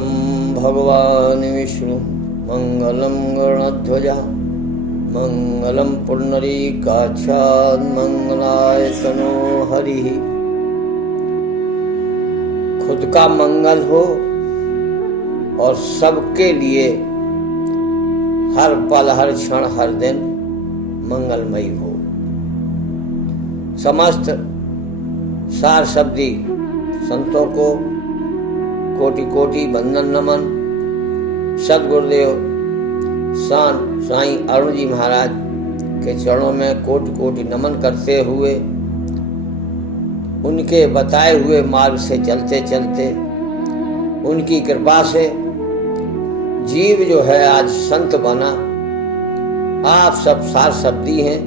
मंगलम भगवान विष्णु मंगलम गणध्वजा मंगलम पुंडरीकाक्षात् मंगलाय तनो हरि। खुद का मंगल हो और सबके लिए हर पल हर क्षण हर दिन मंगलमयी हो। समस्त सार शब्दी संतों को कोटि कोटि वंदन नमन। सदगुरुदेव साईं अरुण जी महाराज के चरणों में कोटि कोटि नमन करते हुए उनके बताए हुए मार्ग से चलते चलते उनकी कृपा से जीव जो है आज संत बना। आप सब सार शब्दी हैं,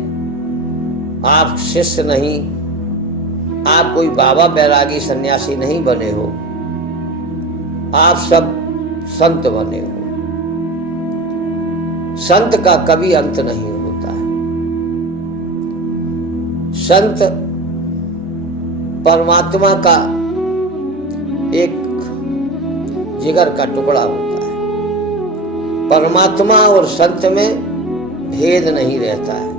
आप शिष्य नहीं, आप कोई बाबा बैरागी सन्यासी नहीं बने हो, आप सब संत बने हो। संत का कभी अंत नहीं होता है। संत परमात्मा का एक जिगर का टुकड़ा होता है। परमात्मा और संत में भेद नहीं रहता है।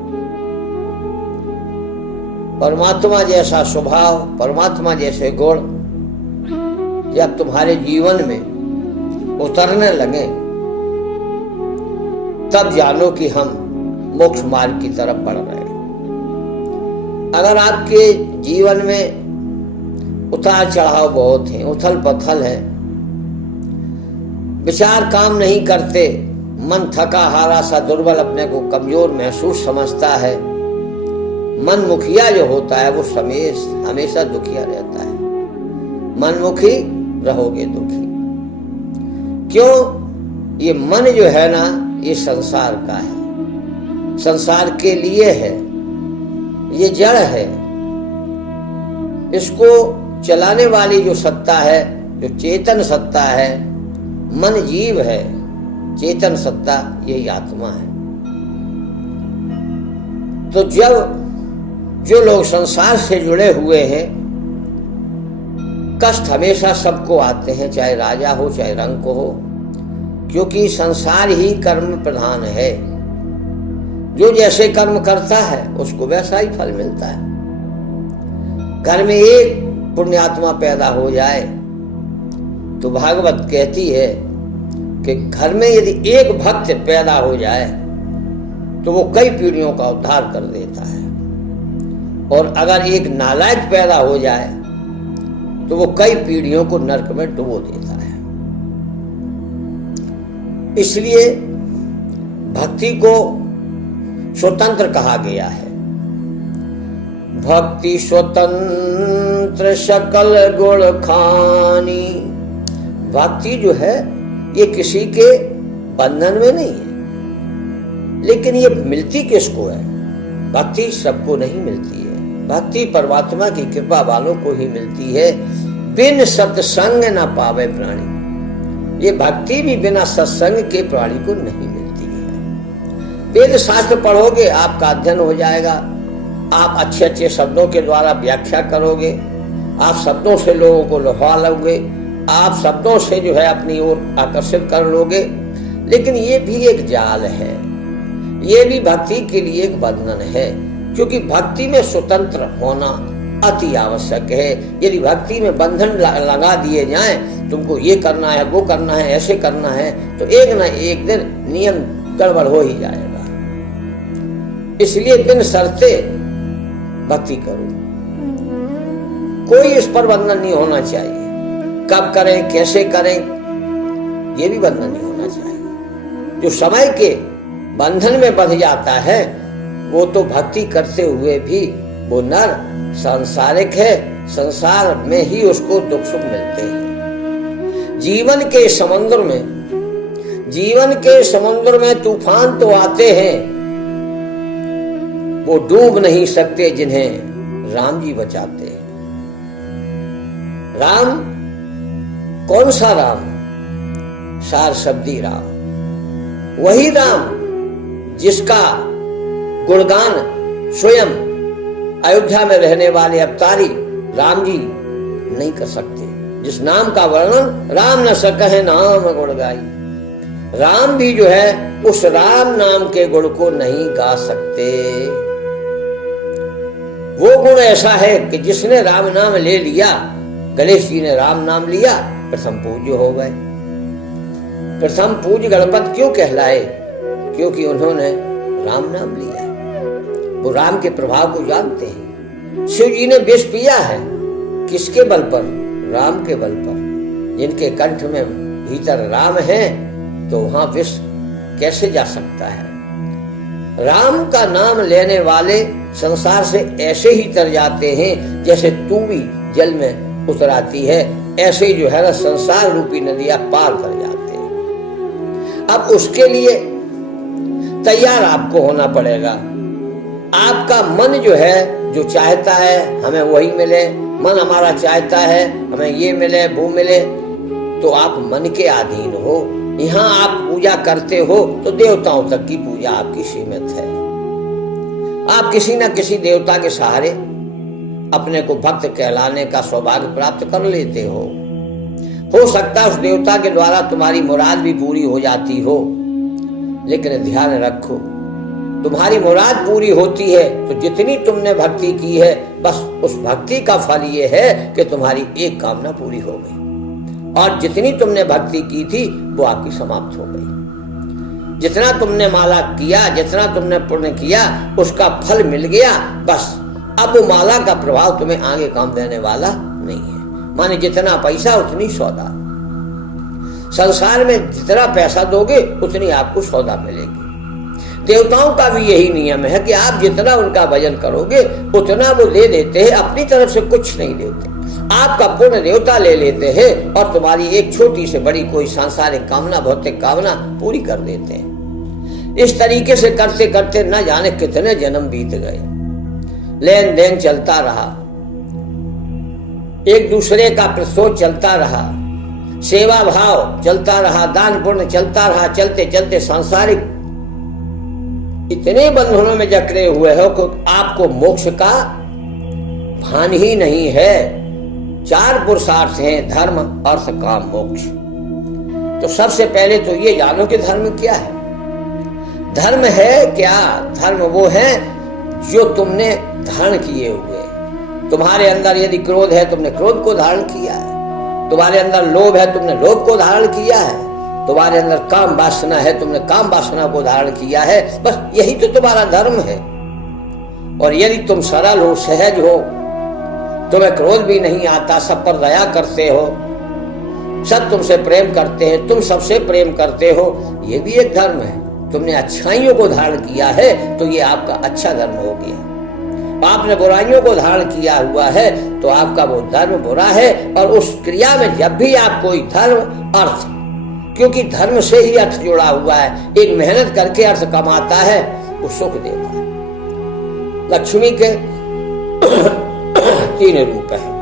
परमात्मा जैसा स्वभाव, परमात्मा जैसे गुण जब तुम्हारे जीवन में उतरने लगे तब जानो कि हम मोक्ष मार्ग की तरफ बढ़ रहे हैं। अगर आपके जीवन में उतार चढ़ाव बहुत हैं, उथल पथल है, विचार काम नहीं करते, मन थका हारा सा दुर्बल अपने को कमजोर महसूस समझता है, मन मुखिया जो होता है वो हमेशा दुखिया रहता है। मनमुखी रहोगे दुखी। क्यों? ये मन जो है ना, ये संसार का है, संसार के लिए है, ये जड़ है। इसको चलाने वाली जो सत्ता है, जो चेतन सत्ता है, मन जीव है, चेतन सत्ता यही आत्मा है। तो जब जो लोग संसार से जुड़े हुए हैं, कष्ट हमेशा सबको आते हैं, चाहे राजा हो चाहे रंक हो, क्योंकि संसार ही कर्म प्रधान है। जो जैसे कर्म करता है उसको वैसा ही फल मिलता है। घर में एक पुण्यात्मा पैदा हो जाए तो भागवत कहती है कि घर में यदि एक भक्त पैदा हो जाए तो वो कई पीढ़ियों का उद्धार कर देता है, और अगर एक नालायक पैदा हो जाए तो वो कई पीढ़ियों को नरक में डुबो देता है। इसलिए भक्ति को स्वतंत्र कहा गया है। भक्ति स्वतंत्र सकल गुण खानी। भक्ति जो है ये किसी के बंधन में नहीं है, लेकिन ये मिलती किसको है? भक्ति सबको नहीं मिलती है। भक्ति परमात्मा की कृपा वालों को ही मिलती है। बिन सत्संग न पावे प्राणी। ये भक्ति भी बिना सत्संग के प्राणी को नहीं मिलती है। वेद शास्त्र पढ़ोगे, आपका अध्ययन हो जाएगा, आप अच्छे अच्छे शब्दों के द्वारा व्याख्या करोगे, आप शब्दों से लोगों को लुभा लोगे, आप शब्दों से जो है अपनी ओर आकर्षित कर लोगे, लेकिन ये भी एक जाल है, ये भी भक्ति के लिए एक बंधन है, क्योंकि भक्ति में स्वतंत्र होना अति आवश्यक है। यदि भक्ति में बंधन लगा दिए जाएं, तुमको ये करना है, वो करना है, ऐसे करना है, तो एक ना एक दिन नियम गड़बड़ हो ही जाएगा। इसलिए बिन शर्ते भक्ति करो। कोई इस पर बंधन नहीं होना चाहिए। कब करें, कैसे करें, ये भी बंधन नहीं होना चाहिए। जो समय के बंधन में बंध जाता है वो तो भक्ति करते हुए भी वो नर सांसारिक है, संसार में ही उसको दुख सुख मिलते हैं। जीवन के समुद्र में तूफान तो आते हैं, वो डूब नहीं सकते जिन्हें राम जी बचाते हैं। राम कौन सा राम? सार शब्दी राम। वही राम जिसका गुणगान स्वयं अयोध्या में रहने वाले अवतारी राम जी नहीं कर सकते। जिस नाम का वर्णन राम न सकहे नाम गुण गाई। राम भी जो है उस राम नाम के गुण को नहीं गा सकते। वो गुण ऐसा है कि जिसने राम नाम ले लिया, गणेश जी ने राम नाम लिया, प्रथम पूज्य हो गए। प्रथम पूज्य गणपति क्यों कहलाए? क्योंकि उन्होंने राम नाम लिया, वो राम के प्रभाव को जानते हैं। शिव जी ने विष पिया है, किसके बल पर? राम के बल पर। जिनके कंठ में भीतर राम है तो वहां विष कैसे जा सकता है? राम का नाम लेने वाले संसार से ऐसे ही तर जाते हैं जैसे तू भी जल में उतराती है, ऐसे जो है ना संसार रूपी नदियां पार कर जाते हैं। अब उसके लिए तैयार आपको होना पड़ेगा। आपका मन जो है, जो चाहता है हमें वही मिले, मन हमारा चाहता है हमें ये मिले वो मिले, तो आप मन के अधीन हो। यहाँ आप पूजा करते हो तो देवताओं तक की पूजा आपकी सीमित है। आप किसी न किसी देवता के सहारे अपने को भक्त कहलाने का सौभाग्य प्राप्त कर लेते हो सकता है उस देवता के द्वारा तुम्हारी मुराद भी पूरी हो जाती हो, लेकिन ध्यान रखो, तुम्हारी मुराद पूरी होती है तो जितनी तुमने भक्ति की है, बस उस भक्ति का फल ये है कि तुम्हारी एक कामना पूरी हो गई, और जितनी तुमने भक्ति की थी वो आपकी समाप्त हो गई। जितना तुमने माला किया, जितना तुमने पुण्य किया, उसका फल मिल गया, बस अब वो माला का प्रभाव तुम्हें आगे काम देने वाला नहीं है। माने जितना पैसा उतनी सौदा। संसार में जितना पैसा दोगे उतनी आपको सौदा मिलेगी। देवताओं का भी यही नियम है कि आप जितना उनका भजन करोगे उतना वो दे देते हैं, अपनी तरफ से कुछ नहीं देते। आपका पुण्य देवता ले लेते हैं और तुम्हारी एक छोटी से बड़ी कोई सांसारिक कामना, भौतिक कामना पूरी कर देते हैं। इस तरीके से करते करते न जाने कितने जन्म बीत गए, लेन देन चलता रहा, एक दूसरे का प्रसोच चलता रहा, सेवा भाव चलता रहा, दान पुण्य चलता रहा। चलते चलते सांसारिक इतने बंधनों में जकड़े हुए हो कि आपको मोक्ष का भान ही नहीं है। 4 पुरुषार्थ हैं, धर्म अर्थ काम मोक्ष। तो सबसे पहले तो ये जानो कि धर्म क्या है। धर्म है क्या? धर्म वो है जो तुमने धारण किए हुए। तुम्हारे अंदर यदि क्रोध है, तुमने क्रोध को धारण किया है। तुम्हारे अंदर लोभ है, तुमने लोभ को धारण किया है। तुम्हारे अंदर काम वासना है, तुमने काम वासना को धारण किया है। बस यही तो तुम्हारा धर्म है। और यदि तुम सरल हो, सहज हो, तुम्हें क्रोध भी नहीं आता, सब पर दया करते हो, सब तुमसे प्रेम करते हैं, तुम सबसे प्रेम करते हो, ये भी एक धर्म है। तुमने अच्छाइयों को धारण किया है तो ये आपका अच्छा धर्म हो गया। आपने बुराइयों को धारण किया हुआ है तो आपका वो धर्म बुरा है। और उस क्रिया में जब भी आप कोई धर्म, अर्थ, क्योंकि धर्म से ही अर्थ जुड़ा हुआ है, एक मेहनत करके अर्थ कमाता है, वो सुख देता है। लक्ष्मी के 3 रूप है।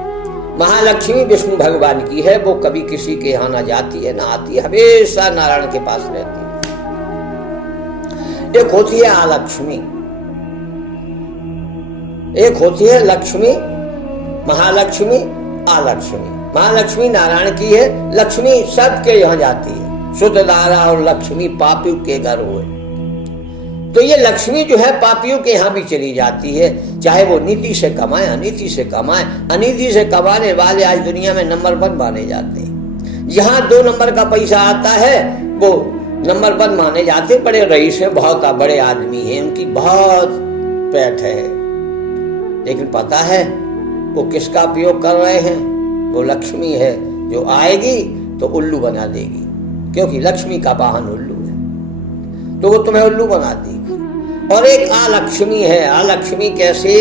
महालक्ष्मी विष्णु भगवान की है, वो कभी किसी के यहाँ ना जाती है ना आती है, हमेशा नारायण के पास रहती है। एक होती है आलक्ष्मी, एक होती है लक्ष्मी, महालक्ष्मी, आलक्ष्मी। महालक्ष्मी नारायण की है, लक्ष्मी सबके यहाँ जाती है। शुद्ध दारा और लक्ष्मी पापियों के घर हुए। तो ये लक्ष्मी जो है पापियों के यहाँ भी चली जाती है, चाहे वो नीति से कमाए, अनीति से कमाए। अनीति से कमाने वाले आज दुनिया में नंबर 1 माने जाते हैं। जहाँ 2 नंबर का पैसा आता है वो नंबर 1 माने जाते। बड़े रईस हैं, बहुत बड़े आदमी हैं, उनकी बहुत पैठ है, लेकिन पता है वो किसका उपयोग कर रहे हैं? वो लक्ष्मी है, जो आएगी तो उल्लू बना देगी, क्योंकि लक्ष्मी का वाहन उल्लू है, तो वो तुम्हें उल्लू बना देगी। और एक आलक्ष्मी है। आलक्ष्मी कैसे?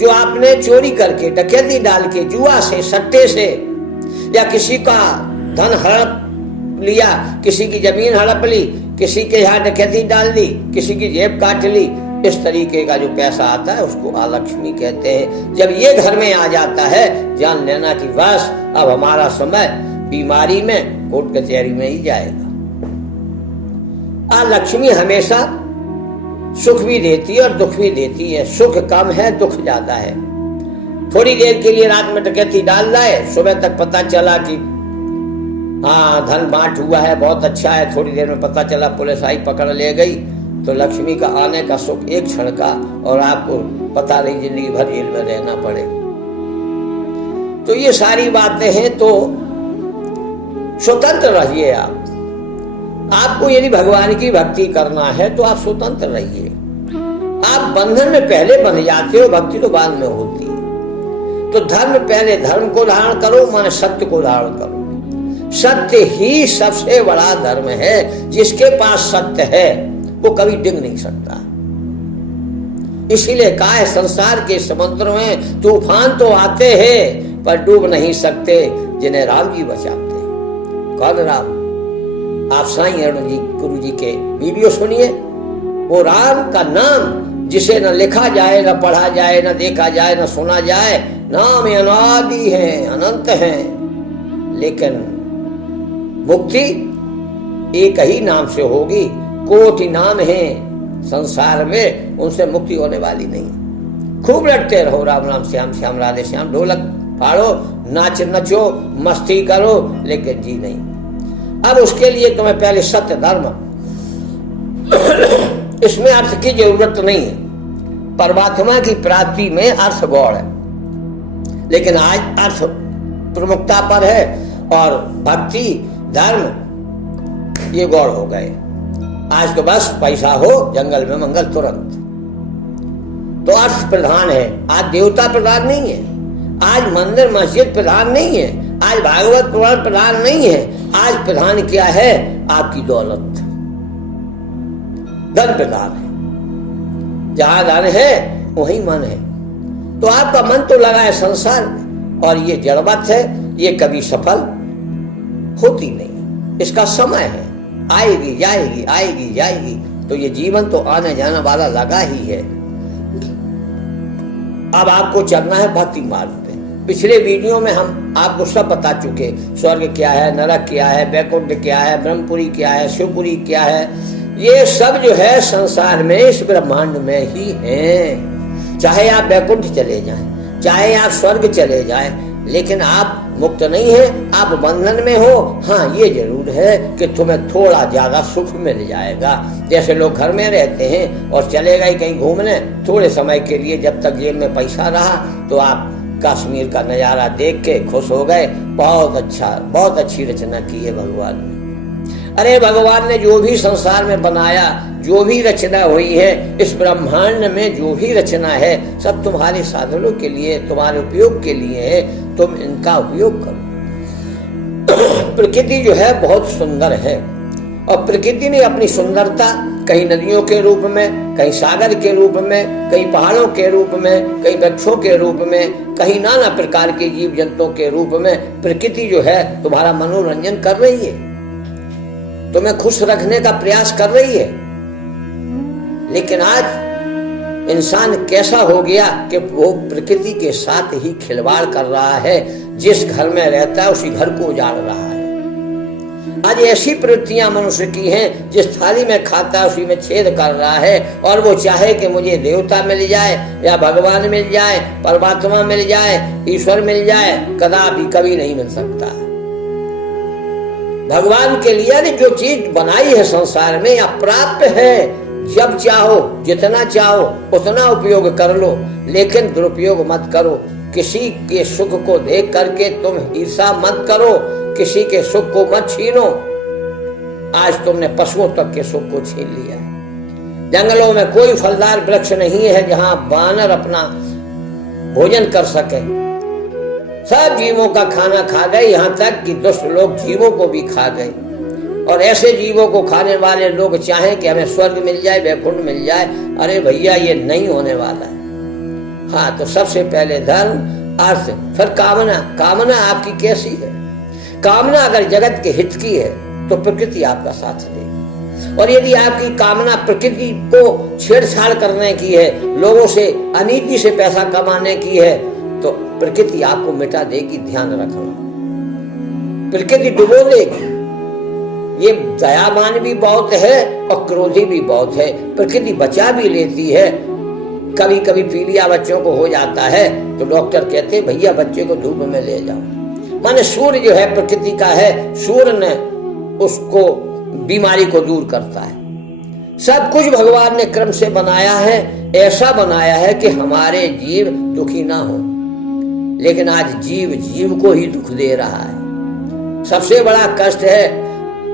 जो आपने चोरी करके, डकैती डाल के, जुआ से, सट्टे से, या किसी का धन हड़प लिया, किसी की जमीन हड़प ली, किसी के यहाँ डकैती डाल दी, किसी की जेब काट ली, इस तरीके का जो पैसा आता है उसको आलक्ष्मी कहते हैं। जब ये घर में आ जाता है, जान लेना कि बस अब हमारा समय बीमारी में, कोर्ट कचहरी में ही जाएगा। आलक्ष्मी हमेशा सुख भी देती है और दुख भी देती है। सुख कम है, दुख ज्यादा है। थोड़ी देर के लिए रात में डकैती डाल लाए, सुबह तक पता चला कि हाँ धन बांट हुआ है, बहुत अच्छा है। थोड़ी देर में पता चला, पुलिस आई, पकड़ ले गई। तो लक्ष्मी का आने का सुख एक क्षण का, और आपको पता नहीं जिंदगी भर जेल में रहना पड़े। तो ये सारी बातें हैं। तो स्वतंत्र रहिए आपको यदि भगवान की भक्ति करना है तो आप स्वतंत्र रहिए। आप बंधन में पहले बन जाते हो, भक्ति तो बाद में होती है। तो धर्म पहले, धर्म को धारण करो, माने सत्य को धारण करो। सत्य ही सबसे बड़ा धर्म है। जिसके पास सत्य है वो कभी डिग नहीं सकता। इसीलिए कहा है, संसार के समुद्र में तूफान तो आते हैं पर डूब नहीं सकते जिन्हें राम जी बचाते। कौन राम? आप साईं अरुण जी गुरु जी के वीडियो सुनिए। वो राम का नाम जिसे न लिखा जाए, न पढ़ा जाए, न देखा जाए, न सुना जाए, नाम अनादि है, अनंत है। लेकिन मुक्ति एक ही नाम से होगी। कोटि नाम है संसार में, उनसे मुक्ति होने वाली नहीं। खूब रटते रहो राम राम श्याम श्याम राधे श्याम, ढोलक फाड़ो, नाच नचो, मस्ती करो, लेकिन जी नहीं। अब उसके लिए तुम्हें पहले सत्य धर्म, इसमें अर्थ की जरूरत नहीं है। परमात्मा की प्राप्ति में अर्थ गौड़ है, लेकिन आज अर्थ प्रमुखता पर है और भक्ति धर्म ये गौड़ हो गए। आज तो बस पैसा हो, जंगल में मंगल तुरंत। तो अर्थ प्रधान है, आज देवता प्रधान नहीं है, आज मंदिर मस्जिद प्रधान नहीं है, आज भागवत पुराण प्रधान नहीं है। आज प्रधान क्या है? आपकी दौलत, धन प्रधान है। जहां धन है वहीं मन है। तो आपका मन तो लगा है संसार में, और ये जड़वत है, ये कभी सफल होती नहीं। इसका समय है, आएगी जाएगी, आएगी जाएगी। तो ये जीवन तो आने जाने वाला लगा ही है। अब आपको चलना है भक्ति मार्ग पे। पिछले वीडियो में हम आपको सब बता चुके, स्वर्ग क्या है, नरक क्या है, वैकुंठ क्या है, ब्रह्मपुरी क्या है, शिवपुरी क्या है। ये सब जो है संसार में, इस ब्रह्मांड में ही है। चाहे आप वैकुंठ चले जाएं, चाहे आप स्वर्ग चले जाएं, लेकिन आप मुक्त नहीं है, आप बंधन में हो। हाँ, ये जरूर है कि तुम्हें थोड़ा ज्यादा सुख मिल जाएगा। जैसे लोग घर में रहते हैं और चले गए कहीं घूमने थोड़े समय के लिए, जब तक जेब में पैसा रहा तो आप कश्मीर का नजारा देख के खुश हो गए। बहुत अच्छा, बहुत अच्छी रचना की है भगवान ने। अरे भगवान ने जो भी संसार में बनाया, जो भी रचना हुई है, इस ब्रह्मांड में जो भी रचना है, सब तुम्हारे साधनों के लिए, तुम्हारे उपयोग के लिए है। तुम इनका उपयोग करो। प्रकृति जो है बहुत सुंदर है, और प्रकृति ने अपनी सुंदरता कहीं नदियों के रूप में, कहीं सागर के रूप में, कहीं पहाड़ों के रूप में, कहीं वृक्षों के रूप में, कहीं नाना प्रकार के जीव जंतुओं के रूप में प्रकृति जो है तुम्हारा मनोरंजन कर रही है, तुम्हें खुश रखने का प्रयास कर रही है। लेकिन आज इंसान कैसा हो गया कि वो प्रकृति के साथ ही खिलवाड़ कर रहा है। जिस घर में रहता है उसी घर को उजाड़ रहा है। आज ऐसी प्रवृत्तियां मनुष्य की हैं, जिस थाली में खाता है उसी में छेद कर रहा है। और वो चाहे कि मुझे देवता मिल जाए, या भगवान मिल जाए, परमात्मा मिल जाए, ईश्वर मिल जाए, कदापि कभी नहीं मिल सकता। भगवान के लिए जो चीज बनाई है संसार में, या प्राप्त है, जब चाहो जितना चाहो उतना उपयोग कर लो, लेकिन दुरुपयोग मत करो। किसी के सुख को देख करके तुम ईर्षा मत करो, किसी के सुख को मत छीनो। आज तुमने पशुओं तक के सुख को छीन लिया। जंगलों में कोई फलदार वृक्ष नहीं है जहां वानर अपना भोजन कर सके। सब जीवों का खाना खा गए, यहाँ तक कि दुष्ट लोग जीवों को भी खा गए। और ऐसे जीवों को खाने वाले लोग चाहें कि हमें स्वर्ग मिल जाए, वैकुंठ मिल जाए। अरे भैया, ये नहीं होने वाला है। हाँ, तो सबसे पहले धर्म, अर्थ, फिर कामना। कामना आपकी कैसी है? कामना अगर जगत के हित की है तो प्रकृति आपका साथ देगी। और यदि आपकी कामना प्रकृति को छेड़छाड़ करने की है, लोगों से अनीति से पैसा कमाने की है, तो प्रकृति आपको मिटा देगी। ध्यान रखना, प्रकृति डुबो देगी। ये दयावान भी बहुत है और क्रोधी भी बहुत है। प्रकृति बचा भी लेती है, कभी कभी पीलिया बच्चों को हो जाता है तो डॉक्टर कहते हैं भैया बच्चे को धूप में ले जाओ। माने सूर्य जो है प्रकृति का है, सूर्य ने उसको बीमारी को दूर करता है। सब कुछ भगवान ने क्रम से बनाया है, ऐसा बनाया है कि हमारे जीव दुखी ना हो। लेकिन आज जीव जीव को ही दुख दे रहा है। सबसे बड़ा कष्ट है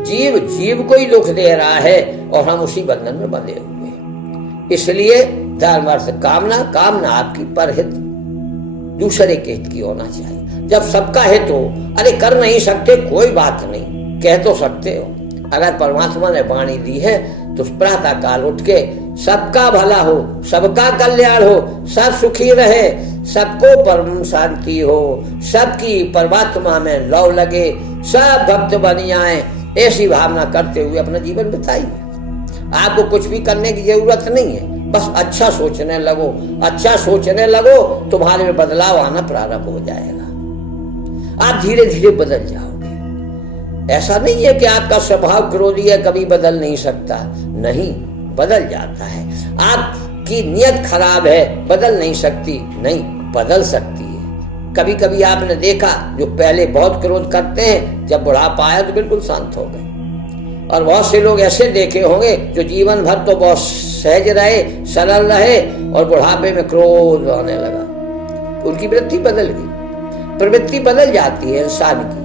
जीव जीव को ही दुख दे रहा है और हम उसी बंधन में बंधे हुए हैं। इसलिए धर्म अर्थ कामना, कामना आपकी परहित, दूसरे के हित की होना चाहिए। जब सबका हित हो, अरे कर नहीं सकते कोई बात नहीं, कह तो सकते हो। अगर परमात्मा ने वाणी दी है तो प्रातः काल उठ के सबका भला हो, सबका कल्याण हो, सब सुखी रहे, सबको परम शांति हो, सबकी परमात्मा में लौ लगे, सब भक्त बन जाएं, ऐसी भावना करते हुए अपना जीवन बिताइए। आपको कुछ भी करने की जरूरत नहीं है, बस अच्छा सोचने लगो। अच्छा सोचने लगो, तुम्हारे में बदलाव आना प्रारंभ हो जाएगा। आप धीरे धीरे बदल जाओगे। ऐसा नहीं है कि आपका स्वभाव क्रोधी है, कभी बदल नहीं सकता, नहीं, बदल जाता है। आपकी नियत खराब है, बदल नहीं सकती, नहीं, बदल सकती है। कभी कभी आपने देखा जो पहले बहुत क्रोध करते हैं, जब बुढ़ापा आया तो बिल्कुल शांत हो गए। और बहुत से लोग ऐसे देखे होंगे जो जीवन भर तो बहुत सहज रहे, सरल रहे, और बुढ़ापे में क्रोध आने लगा। उनकी वृत्ति बदल गई। प्रवृत्ति बदल जाती है इंसान की।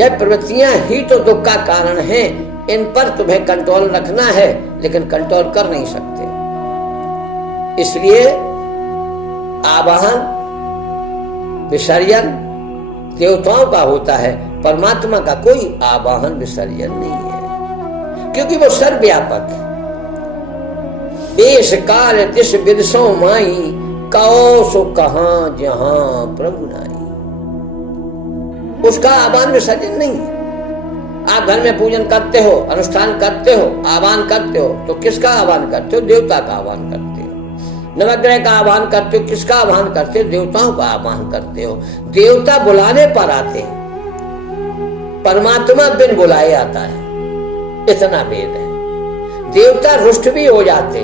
यह प्रवृत्तियां ही तो दुख का कारण हैं। इन पर तुम्हें कंट्रोल रखना है, लेकिन कंट्रोल कर नहीं सकते। इसलिए आवाहन विसर्जन देवताओं का होता है, परमात्मा का कोई आवाहन विसर्जन नहीं है, क्योंकि वो सर्वव्यापक है। देश काल दिश विदसों माई, कहो सो कहां जहां प्रभु नाई। उसका आह्वान विसर्जन नहीं है। आप घर में पूजन करते हो, अनुष्ठान करते हो, आह्वान करते हो, तो किसका आह्वान करते हो? देवता का आह्वान करते हो। नवग्रह का आह्वान करते हो, किसका आह्वान करते हो? देवताओं का आह्वान करते हो। देवता बुलाने पर आते, परमात्मा बिन बुलाए आता है, इतना भेद है। देवता रुष्ट भी हो जाते,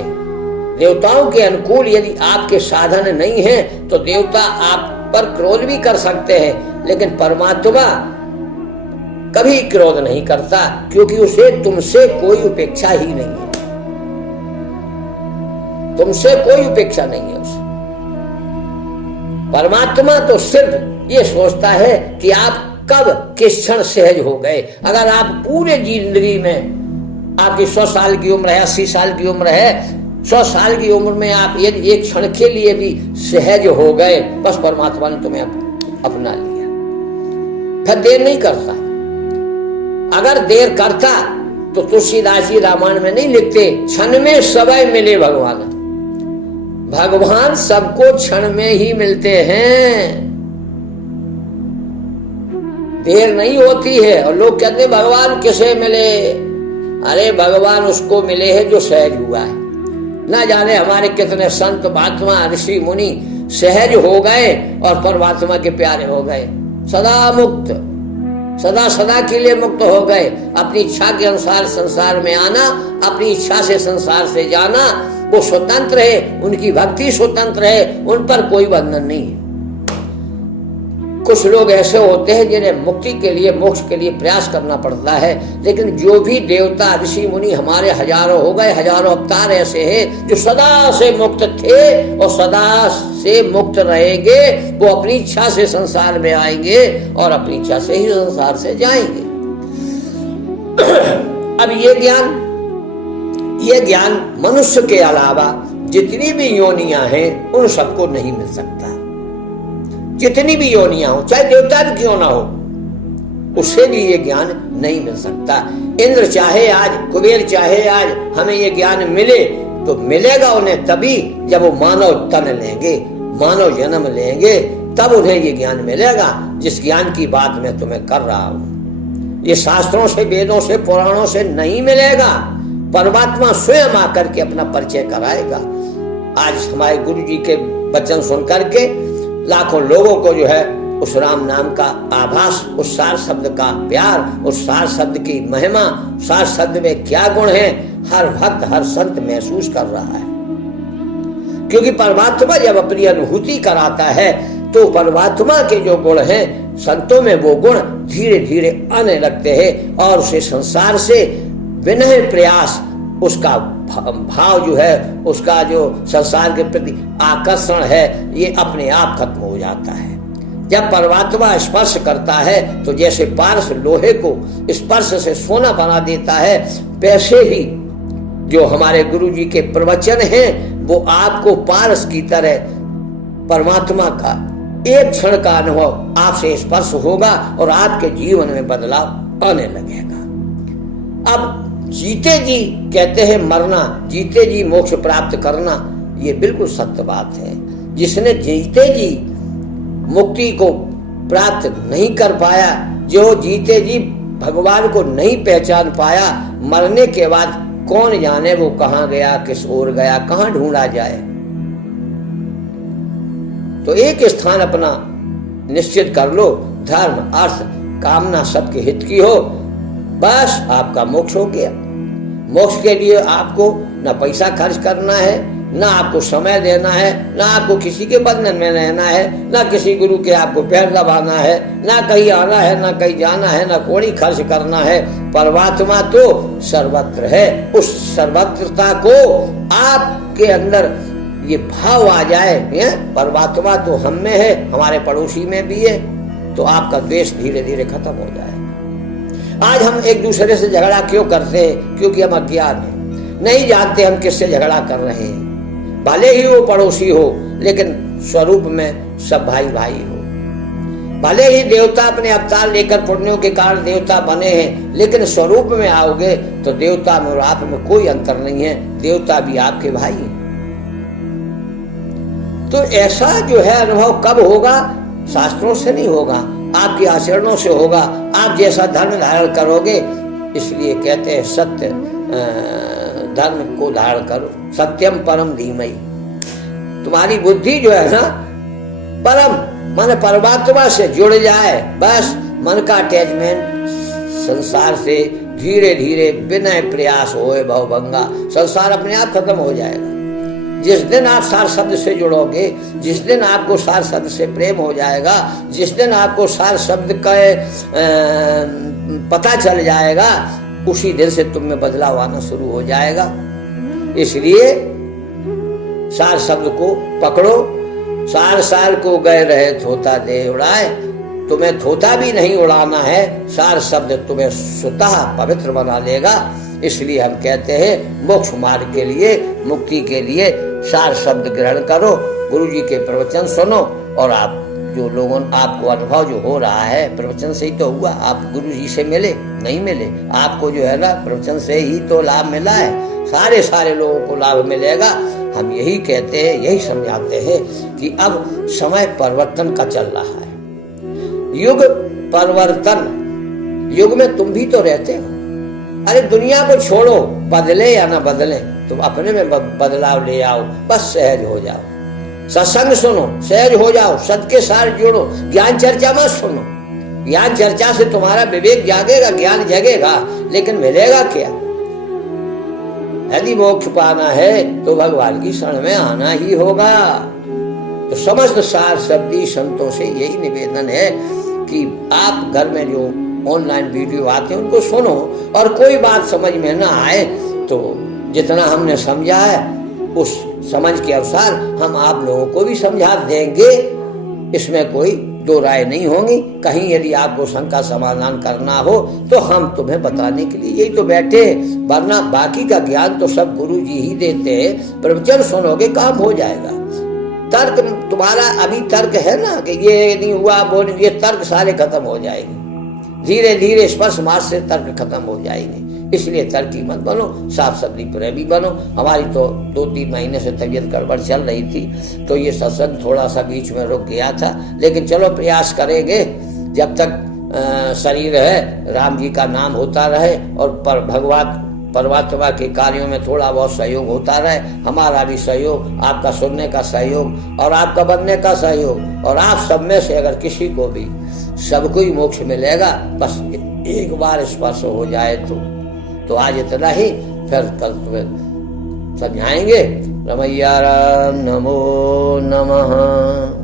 देवताओं के अनुकूल यदि आपके साधन नहीं है तो देवता आप पर क्रोध भी कर सकते हैं, लेकिन परमात्मा कभी क्रोध नहीं करता, क्योंकि उसे तुमसे कोई उपेक्षा ही नहीं है। तुमसे कोई उपेक्षा नहीं है उसे। परमात्मा तो सिर्फ ये सोचता है कि आप कब किस क्षण सहज हो गए। अगर आप पूरे जिंदगी में, आपकी 100 साल की उम्र है, 80 साल की उम्र है, 100 साल की उम्र में आप यदि एक क्षण के लिए भी सहज हो गए, बस परमात्मा ने तुम्हें अपना लिया। फिर देर नहीं करता। अगर देर करता तो तुलसीदास जी रामायण में नहीं लिखते, क्षण में सबय मिले भगवान। भगवान सबको क्षण में ही मिलते हैं, देर नहीं होती है। और लोग कहते हैं भगवान किसे मिले? अरे भगवान उसको मिले हैं जो सहज हुआ है। ना जाने हमारे कितने संत महात्मा ऋषि मुनि सहज हो गए और परमात्मा के प्यारे हो गए, सदा मुक्त, सदा सदा के लिए मुक्त हो गए। अपनी इच्छा के अनुसार संसार में आना, अपनी इच्छा से संसार से जाना, वो स्वतंत्र है, उनकी भक्ति स्वतंत्र है, उन पर कोई बंधन नहीं है। कुछ लोग ऐसे होते हैं जिन्हें मुक्ति के लिए, मोक्ष के लिए प्रयास करना पड़ता है, लेकिन जो भी देवता ऋषि मुनि हमारे हजारों हो गए, हजारों अवतार ऐसे हैं जो सदा से मुक्त थे और सदा से मुक्त रहेंगे। वो अपनी इच्छा से संसार में आएंगे और अपनी इच्छा से ही संसार से जाएंगे। अब ये ज्ञान मनुष्य के अलावा जितनी भी योनियां हैं उन सबको नहीं मिल सकता। जितनी भी योनियां हो, चाहे देवता भी क्यों ना हो, उससे भी ये ज्ञान नहीं मिल सकता। इंद्र चाहे आज, कुबेर चाहे आज हमें ये ज्ञान मिले तो मिलेगा उन्हें तभी जब वो मानव तन लेंगे, मानव जन्म लेंगे, तब उन्हें ये ज्ञान मिलेगा जिस ज्ञान की बात मैं तुम्हें कर रहा हूं। ये शास्त्रों से, वेदों से, पुराणों से नहीं मिलेगा। परमात्मा स्वयं आकर के अपना परिचय कराएगा। आज हमारे गुरु जी के वचन सुन करके लाखों लोगों को जो है उस राम नाम का आभास, उस सार शब्द का प्यार, उस सार शब्द की महिमा, सार शब्द में क्या गुण है, हर भक्त हर संत महसूस कर रहा है। क्योंकि परमात्मा जब अपनी अनुभूति कराता है तो परमात्मा के जो गुण हैं संतों में वो गुण धीरे धीरे आने लगते हैं और उसे संसार से विनय प्रयास उसका भाव जो है, उसका जो संसार के प्रति आकर्षण है, ये अपने आप खत्म हो जाता है। जब परमात्मा स्पर्श करता है तो जैसे पारस लोहे को स्पर्श से सोना बना देता है, वैसे ही जो हमारे गुरु जी के प्रवचन हैं वो आपको पारस की तरह परमात्मा का एक क्षण का अनुभव आपसे स्पर्श होगा और आपके जीवन में बदलाव आने लगेगा। अब जीते जी कहते हैं मरना, जीते जी मोक्ष प्राप्त करना, ये बिल्कुल सत्य बात है। जिसने जीते जी मुक्ति को प्राप्त नहीं कर पाया, जो जीते जी भगवान को नहीं पहचान पाया, मरने के बाद कौन जाने वो कहाँ गया, किस ओर गया, कहाँ ढूंढा जाए। तो एक स्थान अपना निश्चित कर लो, धर्म अर्थ कामना सबके हित की हो, बस आपका मोक्ष हो गया। मोक्ष के लिए आपको ना पैसा खर्च करना है, ना आपको समय देना है, ना आपको किसी के बंधन में रहना है, ना किसी गुरु के आपको पैर दबाना है, ना कहीं आना है, ना कहीं जाना है, ना कोई खर्च करना है। परमात्मा तो सर्वत्र है। उस सर्वत्रता को आपके अंदर ये भाव आ जाए, परमात्मा तो हम में है, हमारे पड़ोसी में भी है, तो आपका द्वेष धीरे धीरे खत्म हो जाएगा। आज हम एक दूसरे से झगड़ा क्यों करते हैं? क्योंकि हम अज्ञान है, नहीं जानते हम किससे झगड़ा कर रहे हैं। भले ही वो पड़ोसी हो, लेकिन स्वरूप में सब भाई भाई हो। भले ही देवता अपने अवतार लेकर पुण्यों के कारण देवता बने हैं, लेकिन स्वरूप में आओगे तो देवता में और आप में कोई अंतर नहीं है, देवता भी आपके भाई हैं। तो ऐसा जो है अनुभव कब होगा? शास्त्रों से नहीं होगा, आपके आचरणों से होगा। आप जैसा धर्म धारण करोगे, इसलिए कहते हैं सत्य धर्म को धारण करो, सत्यम परम धीमहि। तुम्हारी बुद्धि जो है ना परम माने परमात्मा से जुड़ जाए, बस मन का अटैचमेंट संसार से धीरे धीरे बिना प्रयास होए भवभंगा संसार अपने आप खत्म हो जाएगा। जिस दिन आप सार शब्द से जुड़ोगे, जिस दिन आपको सार शब्द से प्रेम हो जाएगा, जिस दिन आपको सार शब्द का पता चल जाएगा, उसी दिन से तुम में बदलाव आना शुरू हो जाएगा। इसलिए सार शब्द को पकड़ो। सार सार को गए रहे थोता दे उड़ाए, तुम्हें थोता भी नहीं उड़ाना है, सार शब्द तुम्हें स्वतः पवित्र बना लेगा। इसलिए हम कहते हैं मोक्ष मार्ग के लिए, मुक्ति के लिए सार शब्द ग्रहण करो, गुरु जी के प्रवचन सुनो, और आप जो लोगों आपको अनुभव जो हो रहा है प्रवचन से ही तो हुआ। आप गुरु जी से मिले नहीं मिले, आपको जो है ना प्रवचन से ही तो लाभ मिला है। सारे लोगों को लाभ मिलेगा। हम यही कहते हैं, यही समझाते हैं कि अब समय परिवर्तन का चल रहा है, युग परिवर्तन। युग में तुम भी तो रहते हो। अरे दुनिया को छोड़ो, बदले या ना बदले, तुम अपने में बदलाव ले आओ, बस सहज हो जाओ। सत्संग सुनो, सहज हो जाओ, सत के साथ जुड़ो। ज्ञान चर्चा मत सुनो, ज्ञान चर्चा से तुम्हारा विवेक जागेगा, ज्ञान जगेगा, लेकिन मिलेगा क्या? यदि मोक्ष पाना है तो भगवान की शरण में आना ही होगा। तो समस्त सार शब्दी संतों से यही निवेदन है कि आप घर में जो ऑनलाइन वीडियो आते हैं उनको सुनो, और कोई बात समझ में ना आए तो जितना हमने समझा है उस समझ के अनुसार हम आप लोगों को भी समझा देंगे। इसमें कोई दो राय नहीं होंगी। कहीं यदि आपको शंका समाधान करना हो तो हम तुम्हें बताने के लिए यही तो बैठे, वरना बाकी का ज्ञान तो सब गुरु जी ही देते हैं। प्रवचन सुनोगे काम हो जाएगा। तर्क तुम्हारा अभी तर्क है ना कि ये नहीं हुआ वो नहीं, ये तर्क सारे खत्म हो जाएंगे। धीरे धीरे स्पर्श मार्ग से तर्क खत्म हो जाएंगे। इसलिए तर्की मत बनो, साफ सफरी प्रेमी बनो। हमारी तो 2-3 महीने से तबीयत गड़बड़ चल रही थी, तो ये सत्संग थोड़ा सा बीच में रुक गया था, लेकिन चलो प्रयास करेंगे जब तक शरीर है, राम जी का नाम होता रहे और भगवान परमात्मा के कार्यों में थोड़ा बहुत सहयोग होता रहे। हमारा भी सहयोग, आपका सुनने का सहयोग और आपका बनने का सहयोग, और आप सब में से अगर किसी को भी, सबको ही मोक्ष मिलेगा। बस एक बार स्पर्श हो जाए तो आज इतना ही, फिर कल तुम्हें समझाएंगे। रमैया राम नमो नमः।